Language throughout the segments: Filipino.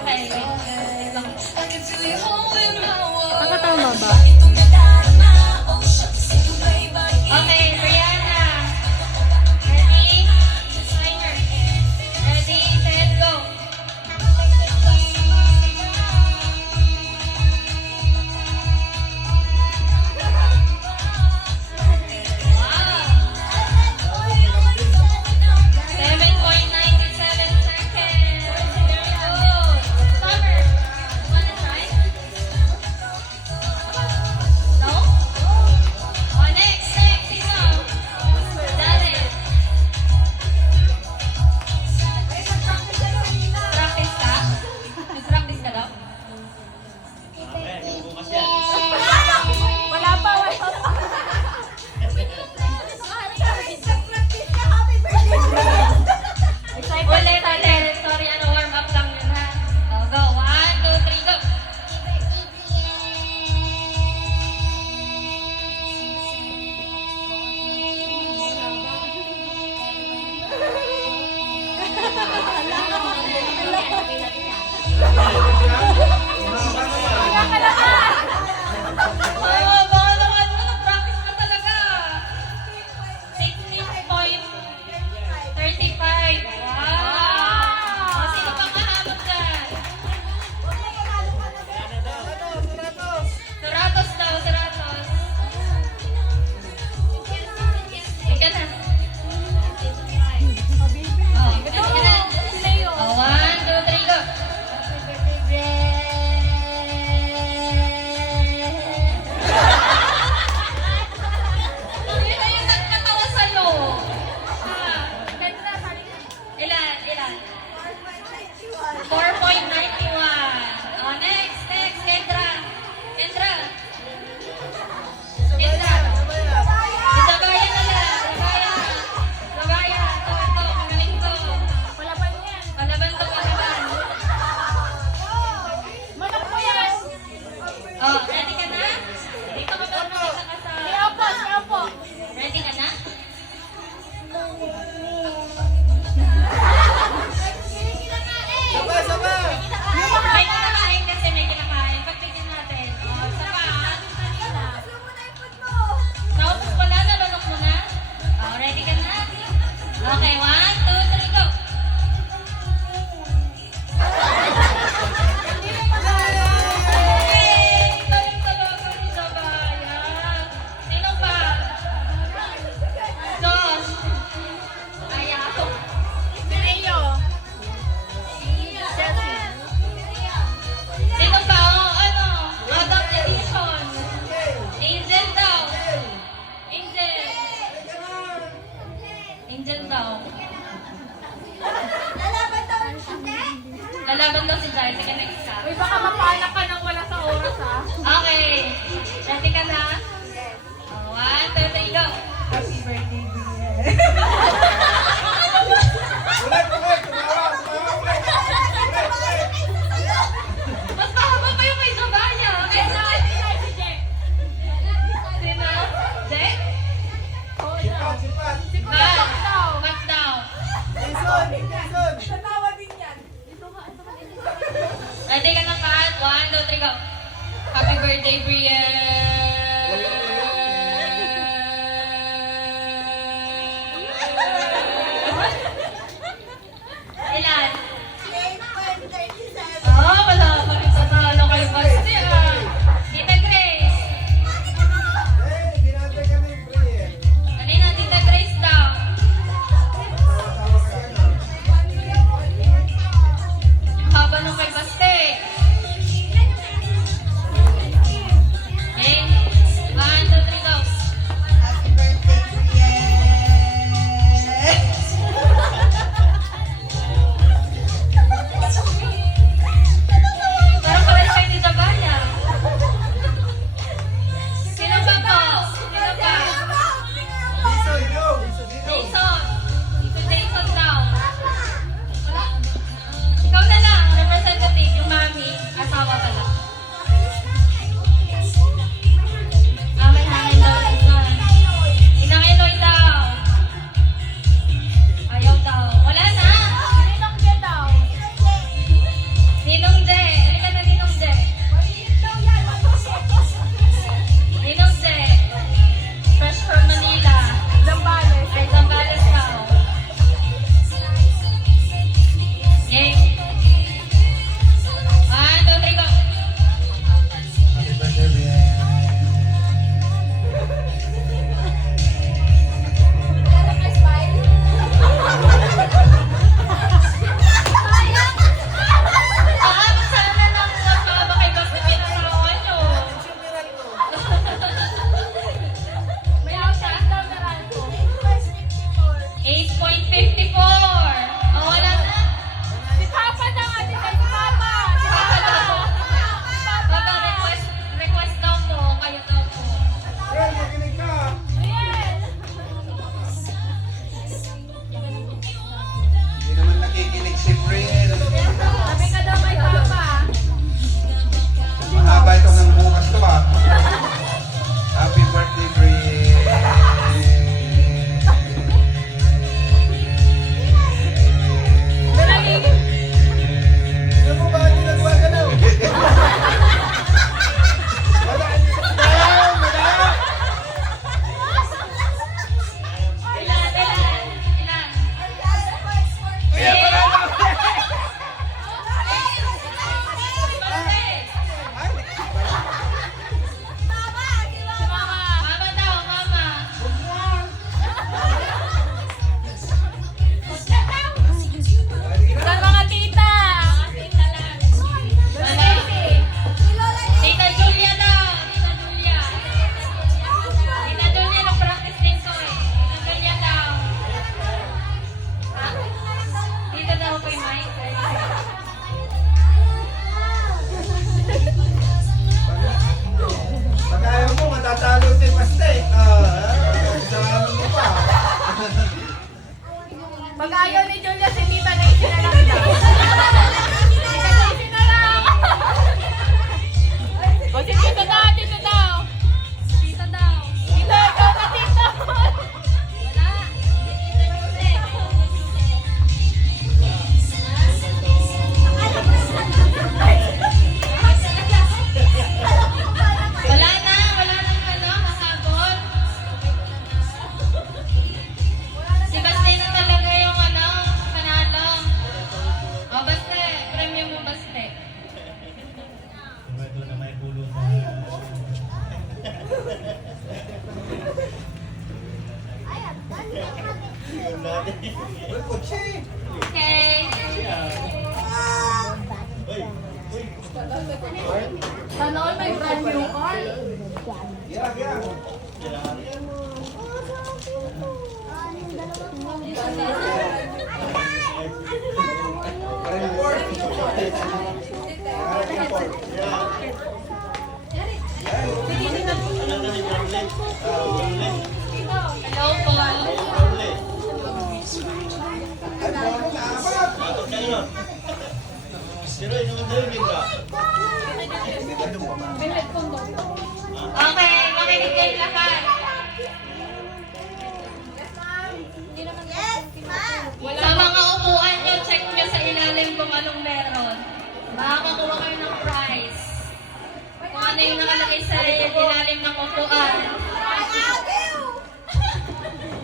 Okay, wait lang. Nakatama ba? Okay, Rihanna. Ready? Timer. Ready, set, go. Wow. 7.97 seconds. Very good. Summer, you wanna try? No? Oh, next, sino? Jared. Practice ka? Nag-practice ka daw? Wala pa, wala pa. Ulit, ulit. Sorry, warm up lang yun ha. Oh, go. 1, 2, 3, go. Oo, baka naman mo. Nag-practice ka talaga. 16.35. Wow! O, sino pang hahabol dyan? Suratos daw, Suratos. Ika na. Oh, ika na. Oh, 1, 2, 3, go. Sino yung nagkatawa sa'yo? Ilan? 4.91. Oh, next. Kendra. Kendra. Isabaya na lang. Isabaya. Ito. Magaling to. Palaban to, palaban. Manok mo yan! Oh, ready ka na? Dito ka ba nakasaka sa... Kaya po. Ready ka na? May kinakain kasi may kinakain. Pagtigin natin. Oh, isa pa. Naubos mo na? Nalunok mo na? Oh, ready ka na? Okay, 1, 2, 3, go! Hey! Galing talaga ni Sabaya. Sino pa? Josh. Ayaw. Sino pa? Oh, Adam Edition. Angel daw. Angel daw. Lalaban daw si Jai. Sige, next ka. Uy, baka mapanak ka nang wala sa oras, ha? Okay. Ready ka na? Oh, 1, 2, 3, go. Happy birthday, Mas mahaba pa yung kay Sabaya. Okay, so, sino? Jack? Pat daw. Ready ka na, Pat? 1, 2, 3, go. Happy birthday, Ilan? Oh, wala pa rin sa talo kay Basti, ah. Tita Grace. Kanina, Tita Grace daw. Ang haba nung kay Basti. Pag ayaw mo, matatalo si Paste. Saan mo pa? Pag ayaw ni Julia, si Tita Daisy na lang daw. Tita Daisy na lang. O si Tita daw, Tita daw. Tita daw. Tita, ikaw na Tita. Wala. Wala na ano, hasabol. Si Baste na talaga yung ano, panalo. O Baste, premium mo Baste. Ito na may pulo sa... Uy, kutsi. Okay. Sana all may brand new car. Gira, gira. Report. Report. Hello po. Okay, makinig kayo lahat. Sa mga upuan nyo, check nyo sa ilalim kung anong meron. Makakakuha kayo ng prize. Kung ano yung nakalagay sa ilalim ng upuan.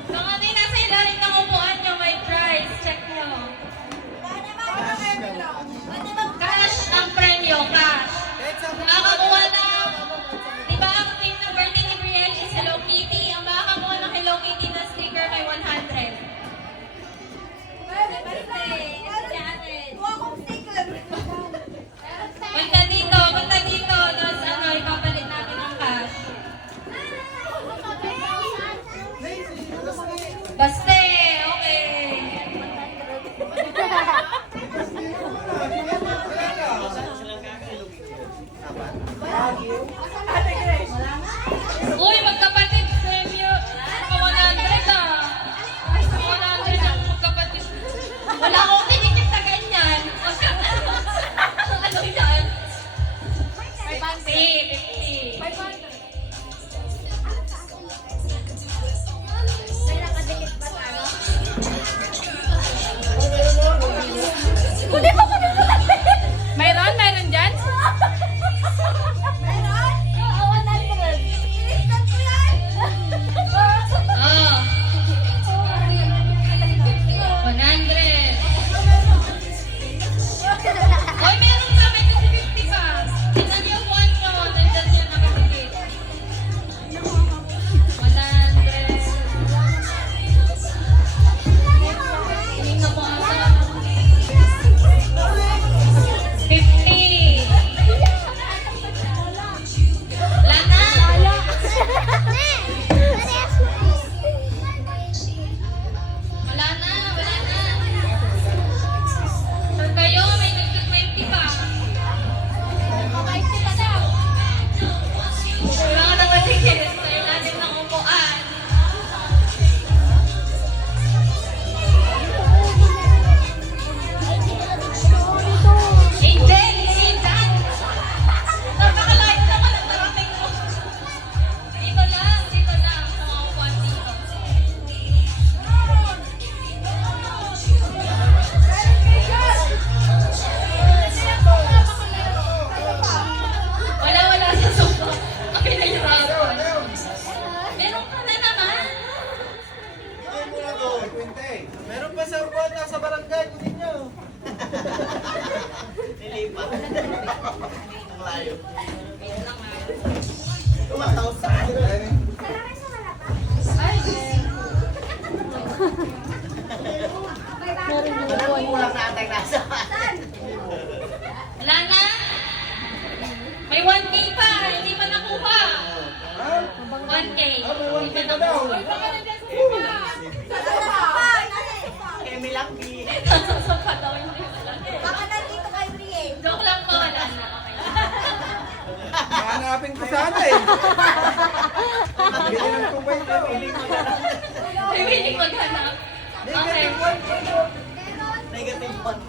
Kung ano yung nasa ilalim ng upuan nyo, may prize. Check nyo. Cash ang premyo, cash. Makakakuha ng, di ba ang team ng birthday ni Brielle is Hello Kitty? Ang makakakuha ng Hello Kitty na sticker may 100. Punta dito, tapos ano, ipapalit natin ang cash. Baste, okay. Uy, magkapatid, premyo. 100 ah. 100 ang magkapatid. Wala akong tinikit sa ganyan. Ano yan? 50. Mayroon dyan? Oh. 100. Hoy, meron pa, may 50 pa. Tignan niyo yung one nyo. Nandyan siya nakapagit. 100. Tingnan mo ata. 50. Wala na. Wala na. Saan kayo? May nagka-20 pa. Wala ka nakatigil sa ilalim ng upuan. Hindi dyan. Napakalayo naman ang narating mo. Dito lang sa mga upuan dito. Wala sa sofa. Ang pinahirapan. Meron ka na naman. Meron pa sa upuan na sa barangay, kunin nyo. Nilipat. Ang layo. Tumataw sa akin. Kulang na atay nasa. Wala na. May 1K pa. Hindi pa nakuha. 1K. Hindi pa nakuha. Kemi Lucky. Nasa sofa daw. Hindi. hahanapin ko sana eh. Bili ng 2.5. Bili ko na lang. Ay, willing maghanap. Okay. Negative 1.